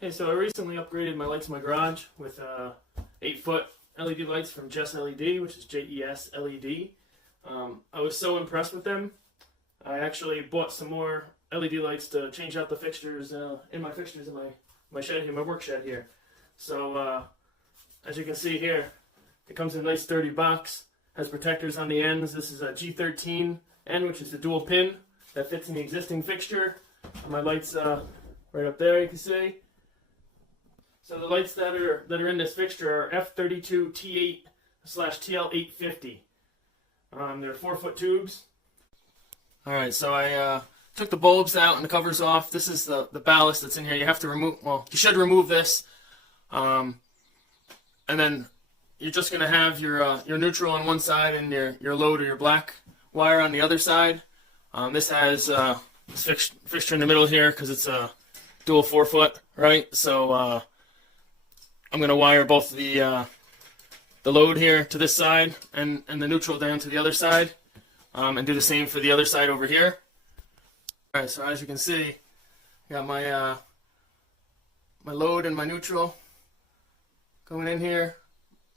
Hey, so I recently upgraded my lights in my garage with 8-foot LED lights from JESLED, which is JESLED. I was so impressed with them. I actually bought some more LED lights to change out the fixtures in my shed here, my work shed here. So as you can see here, it comes in a nice sturdy box. Has protectors on the ends. This is a G13 end, which is the dual pin that fits in the existing fixture. My lights right up there, you can see. So the lights that are in this fixture are F32 T8/TL850. They're 4-foot tubes. All right, so I took the bulbs out and the covers off. This is the ballast that's in here. You have to remove. Well, you should remove this, and then you're just going to have your neutral on one side and your load or your black wire on the other side. This has this fixture in the middle here because it's a dual 4-foot, right? So I'm going to wire both the load here to this side and the neutral down to the other side, and do the same for the other side over here. All right, so as you can see, I got my my load and my neutral going in here.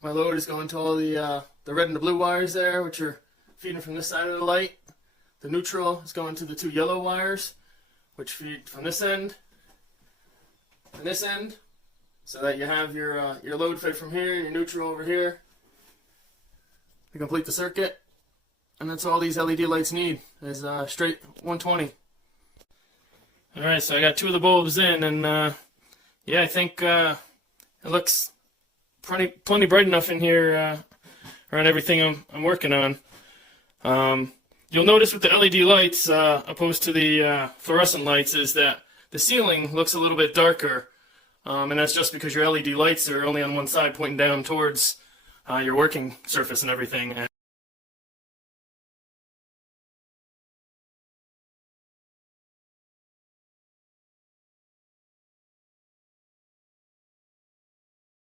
My load is going to all the red and the blue wires there, which are feeding from this side of the light. The neutral is going to the 2 yellow wires, which feed from this end and this end, so that you have your load fed from here, your neutral over here, to complete the circuit. And that's all these LED lights need, is straight 120. All right, so I got 2 of the bulbs in, and yeah, I think it looks plenty bright enough in here around everything I'm working on. You'll notice with the LED lights, opposed to the fluorescent lights, is that the ceiling looks a little bit darker, and that's just because your LED lights are only on one side, pointing down towards your working surface and everything.